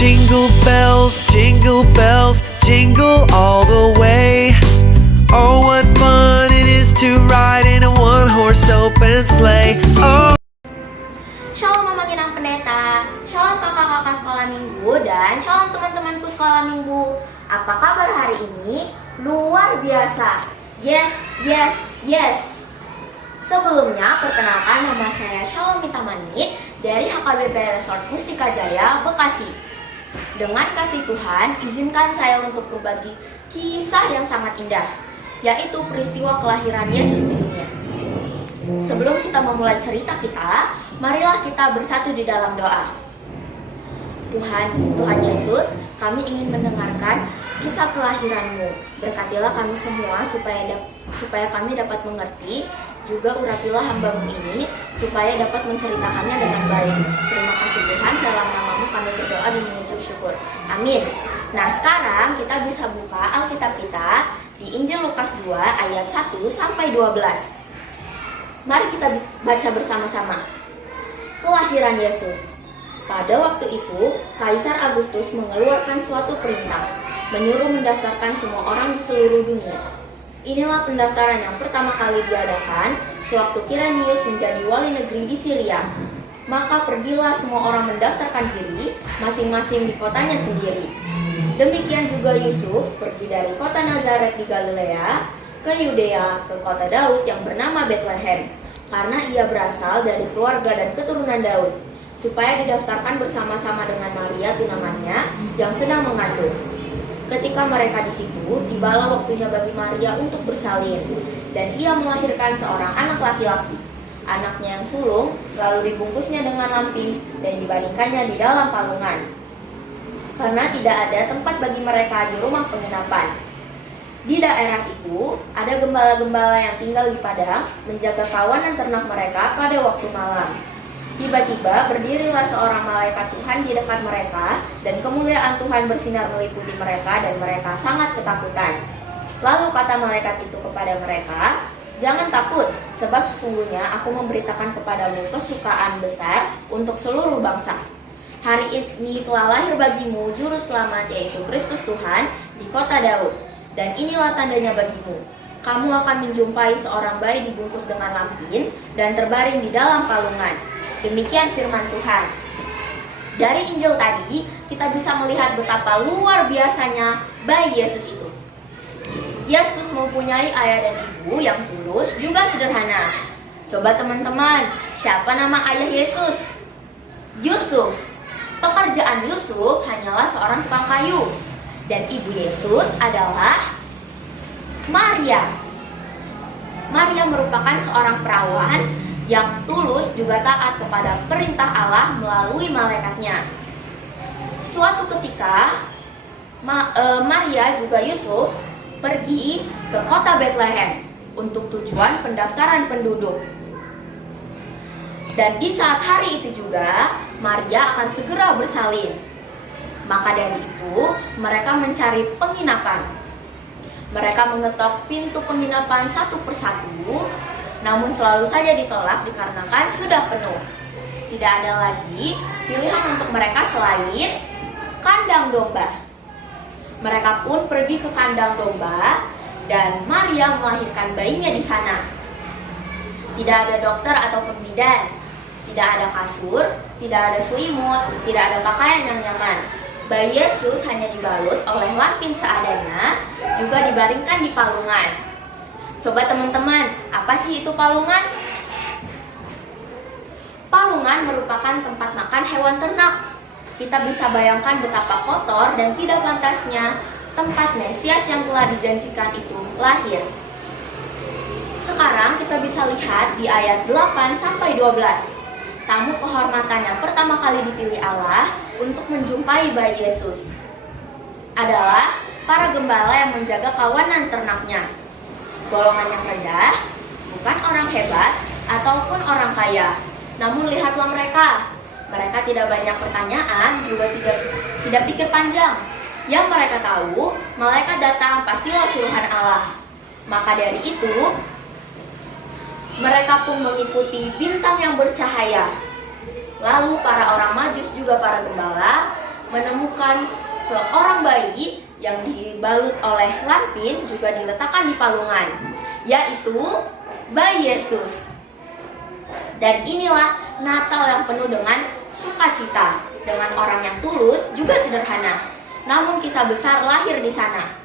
jingle bells, jingle all the way. Oh, what fun it is to ride in a one-horse open sleigh. Oh. Shalom Mama Kinang Pendeta, shalom kakak-kakak sekolah minggu, dan shalom teman-temanku sekolah minggu. Apa kabar hari ini? Luar biasa. Yes, yes, yes. Sebelumnya, perkenalkan nama saya Shalom Mita Manit dari HKBP Resort Mustika Jaya, Bekasi. Dengan kasih Tuhan, izinkan saya untuk berbagi kisah yang sangat indah, yaitu peristiwa kelahiran Yesus di dunia. Sebelum kita memulai cerita kita, marilah kita bersatu di dalam doa. Tuhan Yesus, kami ingin mendengarkan kisah kelahiran-Mu. Berkatilah kami semua supaya kami dapat mengerti. Juga urapilah hamba-Mu ini supaya dapat menceritakannya dengan baik. Terima kasih Tuhan, dalam nama-Mu kami berdoa dan mengucap syukur. Amin. Nah, sekarang kita bisa buka Alkitab kita di Injil Lukas 2 ayat 1 sampai 12. Mari kita baca bersama-sama. Kelahiran Yesus. Pada waktu itu, Kaisar Agustus mengeluarkan suatu perintah, menyuruh mendaftarkan semua orang di seluruh dunia. Inilah pendaftaran yang pertama kali diadakan sewaktu Kirenius menjadi wali negeri di Syria. Maka pergilah semua orang mendaftarkan diri masing-masing di kotanya sendiri. Demikian juga Yusuf pergi dari kota Nazaret di Galilea ke Yudea ke kota Daud yang bernama Betlehem, karena ia berasal dari keluarga dan keturunan Daud, supaya didaftarkan bersama-sama dengan Maria tunangannya yang sedang mengandung. Ketika mereka di situ, tibalah waktunya bagi Maria untuk bersalin, dan ia melahirkan seorang anak laki-laki. Anaknya yang sulung lalu dibungkusnya dengan lampin dan dibaringkannya di dalam palungan, karena tidak ada tempat bagi mereka di rumah penginapan. Di daerah itu ada gembala-gembala yang tinggal di padang menjaga kawanan ternak mereka pada waktu malam. Tiba-tiba berdirilah seorang malaikat Tuhan di dekat mereka, dan kemuliaan Tuhan bersinar meliputi mereka, dan mereka sangat ketakutan. Lalu kata malaikat itu kepada mereka, "Jangan takut, sebab sesungguhnya aku memberitakan kepadamu kesukaan besar untuk seluruh bangsa. Hari ini telah lahir bagimu Juru Selamat, yaitu Kristus Tuhan, di kota Daud. Dan inilah tandanya bagimu. Kamu akan menjumpai seorang bayi dibungkus dengan lampin dan terbaring di dalam palungan." Demikian firman Tuhan. Dari Injil tadi, kita bisa melihat betapa luar biasanya bayi Yesus itu. Yesus mempunyai ayah dan ibu yang tulus juga sederhana. Coba teman-teman, siapa nama ayah Yesus? Yusuf. Pekerjaan Yusuf hanyalah seorang tukang kayu. Dan ibu Yesus adalah Maria. Maria merupakan seorang perawan yang tulus juga taat kepada perintah Allah melalui malaikatnya. Suatu ketika, Maria juga Yusuf pergi ke kota Betlehem untuk tujuan pendaftaran penduduk. Dan di saat hari itu juga, Maria akan segera bersalin. Maka dari itu, mereka mencari penginapan. Mereka mengetok pintu penginapan satu persatu, namun selalu saja ditolak dikarenakan sudah penuh. Tidak ada lagi pilihan untuk mereka selain kandang domba. Mereka pun pergi ke kandang domba, dan Maria melahirkan bayinya di sana. Tidak ada dokter ataupun bidan, tidak ada kasur, tidak ada selimut, tidak ada pakaian yang nyaman. Bayi Yesus hanya dibalut oleh lampin seadanya, juga dibaringkan di palungan. Coba teman-teman, apa sih itu palungan? Palungan merupakan tempat makan hewan ternak. Kita bisa bayangkan betapa kotor dan tidak pantasnya tempat Mesias yang telah dijanjikan itu lahir. Sekarang kita bisa lihat di ayat 8-12. Tamu kehormatan yang pertama kali dipilih Allah untuk menjumpai bayi Yesus adalah para gembala yang menjaga kawanan ternaknya. Golongan yang rendah, bukan orang hebat ataupun orang kaya. Namun lihatlah mereka. Mereka tidak banyak pertanyaan, juga tidak pikir panjang. Yang mereka tahu, malaikat datang pastilah suruhan Allah. Maka dari itu, mereka pun mengikuti bintang yang bercahaya. Lalu para orang Majus juga para gembala menemukan ditemukan seorang bayi yang dibalut oleh lampin juga diletakkan di palungan, yaitu bayi Yesus. Dan inilah Natal yang penuh dengan sukacita, dengan orang yang tulus juga sederhana. Namun kisah besar lahir di sana.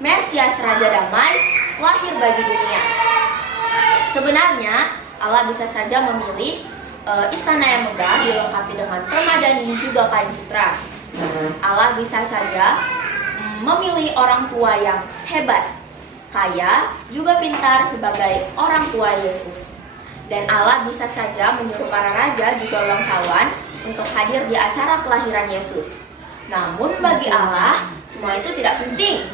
Mesias Raja Damai lahir bagi dunia. Sebenarnya Allah bisa saja memilih istana yang megah dilengkapi dengan permadani juga kain sutra. Allah bisa saja memilih orang tua yang hebat, kaya, juga pintar sebagai orang tua Yesus. Dan Allah bisa saja menyuruh para raja juga bangsawan untuk hadir di acara kelahiran Yesus. Namun bagi Allah, semua itu tidak penting.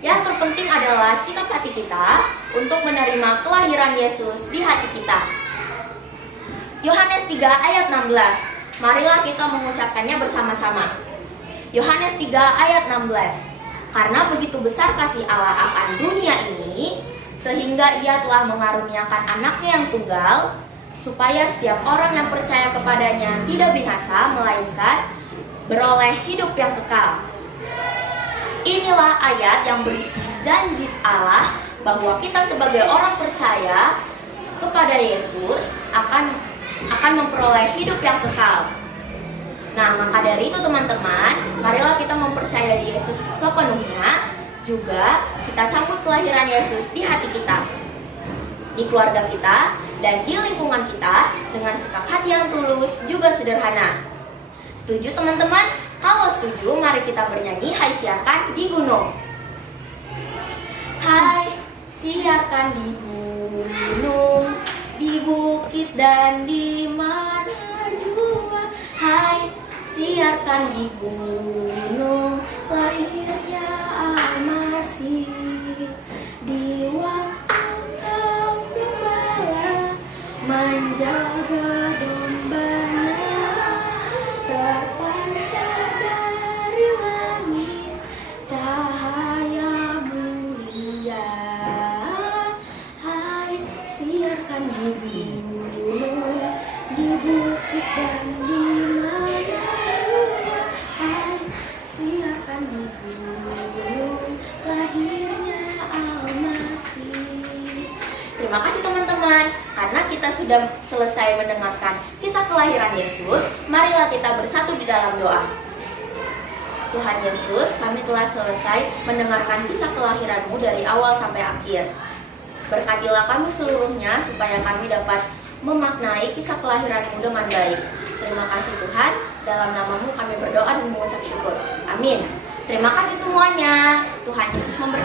Yang terpenting adalah sikap hati kita untuk menerima kelahiran Yesus di hati kita. Yohanes 3 ayat 16. Marilah kita mengucapkannya bersama-sama. Yohanes 3 ayat 16. Karena begitu besar kasih Allah akan dunia ini, sehingga Ia telah mengaruniakan anaknya yang tunggal, supaya setiap orang yang percaya kepadanya tidak binasa, melainkan beroleh hidup yang kekal. Inilah ayat yang berisi janji Allah bahwa kita sebagai orang percaya kepada Yesus akan memperoleh hidup yang kekal. Nah, maka dari itu teman-teman, marilah kita mempercayai Yesus sepenuhnya. Juga kita sambut kelahiran Yesus di hati kita, di keluarga kita, dan di lingkungan kita dengan sikap hati yang tulus juga sederhana. Setuju teman-teman? Kalau setuju, mari kita bernyanyi Hai Siarkan di Gunung. Hai siarkan di gunung, di bukit dan di mana jua. Hai siarkan di gunung, lahirnya Al-Masih. Di waktu kau gembala menjaga dombanya, terpancar dari langit cahaya mulia. Hai siarkan di gunung, di bukit dan di mana jua. Hai siarkan di gunung, lahirnya Al-Masih. Terima kasih teman-teman, karena kita sudah selesai mendengarkan kisah kelahiran Yesus. Marilah kita bersatu di dalam doa. Tuhan Yesus, kami telah selesai mendengarkan kisah kelahiran-Mu dari awal sampai akhir. Berkatilah kami seluruhnya supaya kami dapat memaknai kisah kelahiran-Mu dengan baik. Terima kasih Tuhan, dalam nama-Mu kami berdoa dan mengucap syukur. Amin. Terima kasih semuanya. Tuhan Yesus memberkati.